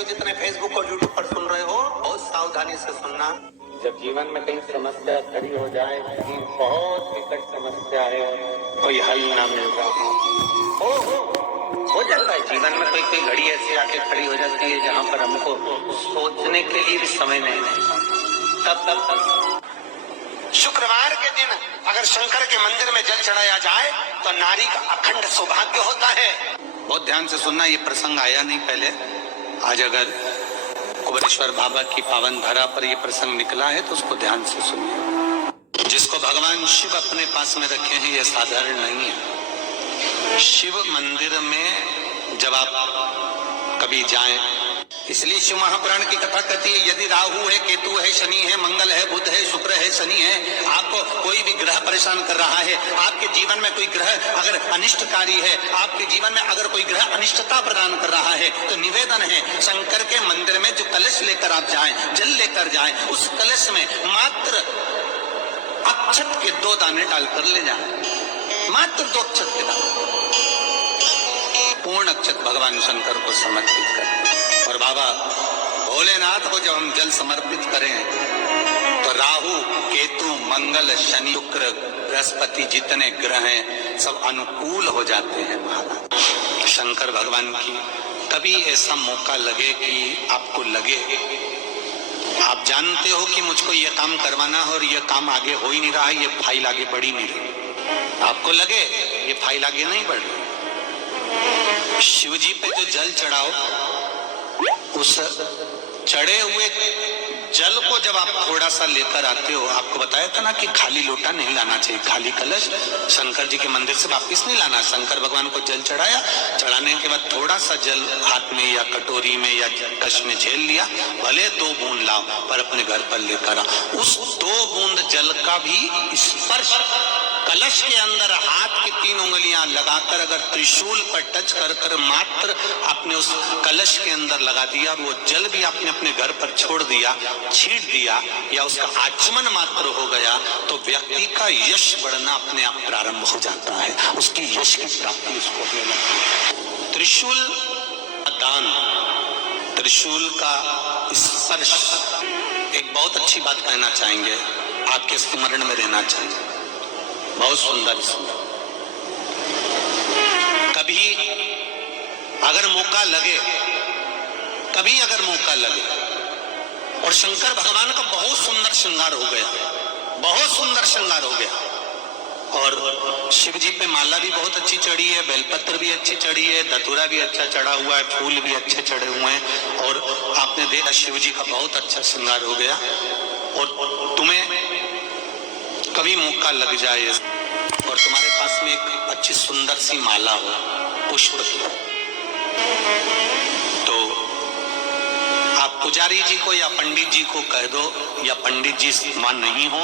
हो, जितने फेसबुक और यूट्यूब पर सुन रहे हो, बहुत सावधानी से सुनना। जब जीवन में कहीं समस्या खड़ी हो जाए, कहीं बहुत विकट समस्या है, कोई हल ना मिल रहा हो जाता है जीवन में, कोई कोई घड़ी ऐसी आके खड़ी हो जाती है जहाँ पर हमको सोचने के लिए भी समय नहीं है। तब शुक्रवार के दिन अगर शंकर के मंदिर में जल चढ़ाया जाए तो नारी का अखंड सौभाग्य होता है। बहुत ध्यान से सुनना, ये प्रसंग आया नहीं पहले, आज अगर कुबेरेश्वर बाबा की पावन धरा पर ये प्रसंग निकला है तो उसको ध्यान से सुनिए। जिसको भगवान शिव अपने पास में रखे हैं ये साधारण नहीं है। शिव मंदिर में जब आप कभी जाएं, इसलिए शिव महापुराण की कथा कहती है, यदि राहु है, केतु है, शनि है, मंगल है, बुध है, शुक्र है, शनि है, आपको कोई भी ग्रह परेशान कर रहा है, आपके जीवन में कोई ग्रह अगर अनिष्टकारी है, आपके जीवन में अगर कोई ग्रह अनिष्टता प्रदान कर रहा है, तो निवेदन है शंकर के मंदिर में जो कलश लेकर आप जाएं, जल लेकर जाएं, उस कलश में मात्र अक्षत के 2 दाने डालकर ले जाएं, मात्र 2 अक्षत के दाने, पूर्ण अक्षत भगवान शंकर को समर्पित करें। और बाबा भोलेनाथ को जब हम जल समर्पित करें तो राहु, केतु, मंगल, शनि, शुक्र, बृहस्पति जितने ग्रह हैं सब अनुकूल हो जाते हैं महाराज शंकर भगवान की। तभी ऐसा मौका लगे कि आपको लगे, आप जानते हो कि मुझको ये काम करवाना है और ये काम आगे हो ही नहीं रहा है, ये फाइल आगे बढ़ ही नहीं रही, आपको लगे ये फाइल आगे नहीं बढ़ रही। शिव जी पे जो जल चढ़ाओ, उस चढ़े हुए जल को जब आप थोड़ा सा लेकर आते हो, आपको बताया था ना कि खाली लोटा नहीं लाना चाहिए, खाली कलश शंकर जी के मंदिर से वापस नहीं लाना। शंकर भगवान को जल चढ़ाया, चढ़ाने के बाद थोड़ा सा जल हाथ में या कटोरी में या कश में झेल लिया, भले 2 बूंद लाओ पर अपने घर पर लेकर आओ। उस 2 बूंद जल का भी स्पर्श कलश के अंदर हाथ की 3 उंगलियां लगाकर अगर त्रिशूल पर टच कर कर मात्र आपने उस कलश के अंदर लगा दिया, वो जल भी आपने अपने घर पर छोड़ दिया, छीट दिया या उसका आचमन मात्र हो गया, तो व्यक्ति का यश बढ़ना अपने आप प्रारंभ हो जाता है, उसकी यश की प्राप्ति उसको होने लगती है। त्रिशूल दान, त्रिशूल का स्पर्श, एक बहुत अच्छी बात कहना चाहेंगे, आपके स्मरण में रहना चाहिए, बहुत सुंदर सुंदर। कभी अगर मौका लगे, कभी अगर मौका लगे, और शंकर भगवान का बहुत सुंदर श्रृंगार हो गया, बहुत सुंदर श्रृंगार हो गया, और शिव जी पे माला भी बहुत अच्छी चढ़ी है, बेलपत्र भी अच्छी चढ़ी है, धतूरा भी अच्छा चढ़ा हुआ है, फूल भी अच्छे चढ़े हुए हैं, और आपने देखा शिव जी का बहुत अच्छा श्रृंगार हो गया। और तुम्हें कभी मौका लग जाए और तुम्हारे पास में एक अच्छी सुंदर सी माला हो पुष्प की, तो आप पुजारी जी को या पंडित जी को कह दो, या पंडित जी मान नहीं हो,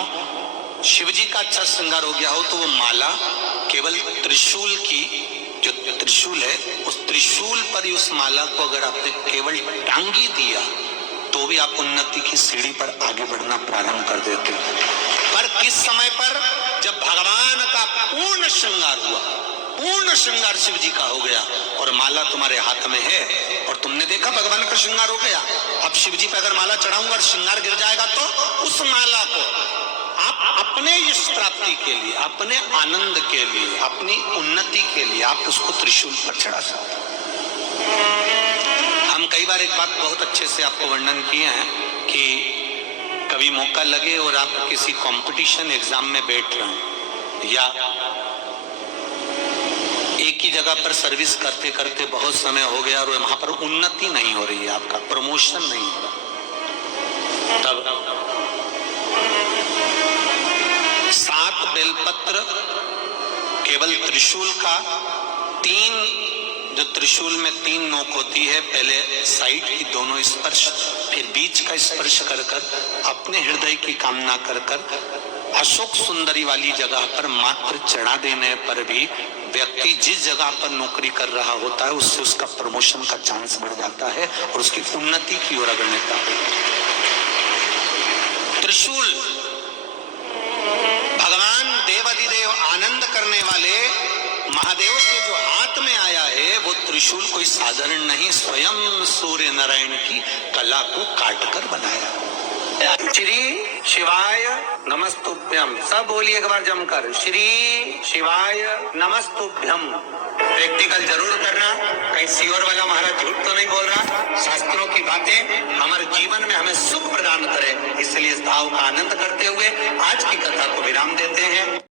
शिव जी का अच्छा श्रृंगार हो गया हो, तो वो माला केवल त्रिशूल की, जो त्रिशूल है उस त्रिशूल पर ही उस माला को अगर आपने केवल टांगी दिया तो भी आप उन्नति की सीढ़ी पर आगे बढ़ना प्रारंभ कर देते हैं। पर किस समय पर, जब भगवान का पूर्ण श्रृंगार हुआ, पूर्ण श्रृंगार शिव जी का हो गया और माला तुम्हारे हाथ में है और तुमने देखा भगवान का श्रृंगार हो गया, अब शिव जी पे अगर माला चढ़ाऊंगा और श्रृंगार गिर जाएगा तो उस माला को आप अपने यश प्राप्ति के लिए, अपने आनंद के लिए, अपनी उन्नति के लिए आप उसको त्रिशूल पर चढ़ा सकते। हम कई बार एक बात बहुत अच्छे से आपको वर्णन किए हैं कि कभी मौका लगे और आप किसी कंपटीशन एग्जाम में बैठ रहे हैं, या एक ही जगह पर सर्विस करते करते बहुत समय हो गया और वहां पर उन्नति नहीं हो रही है, आपका प्रमोशन नहीं हो रहा, तब 7 बेलपत्र केवल त्रिशूल का, 3 जो त्रिशूल में 3 नोक होती है, पहले साइड की दोनों स्पर्श, फिर बीच का स्पर्श कर कर अपने हृदय की कामना कर कर अशोक सुंदरी वाली जगह पर मात्र चढ़ा देने पर भी व्यक्ति जिस जगह पर नौकरी कर रहा होता है उससे उसका प्रमोशन का चांस बढ़ जाता है और उसकी उन्नति की ओर अग्रसर होता है। त्रिशूल भगवान देवाधिदेव आनंद करने वाले महादेव के जो हाथ में आया है वो त्रिशूल कोई साधारण नहीं, स्वयं सूर्य नारायण की कला को काटकर बनाया। श्री शिवाय नमस्तुभ्यम, सब बोलिए एक बार जमकर, श्री शिवाय नमस्तुभ्यम। प्रैक्टिकल जरूर करना, कहीं सीवर वाला महाराज झूठ तो नहीं बोल रहा। शास्त्रों की बातें हमारे जीवन में हमें सुख प्रदान करे, इसलिए इस भाव का आनंद करते हुए आज की कथा को विराम देते हैं।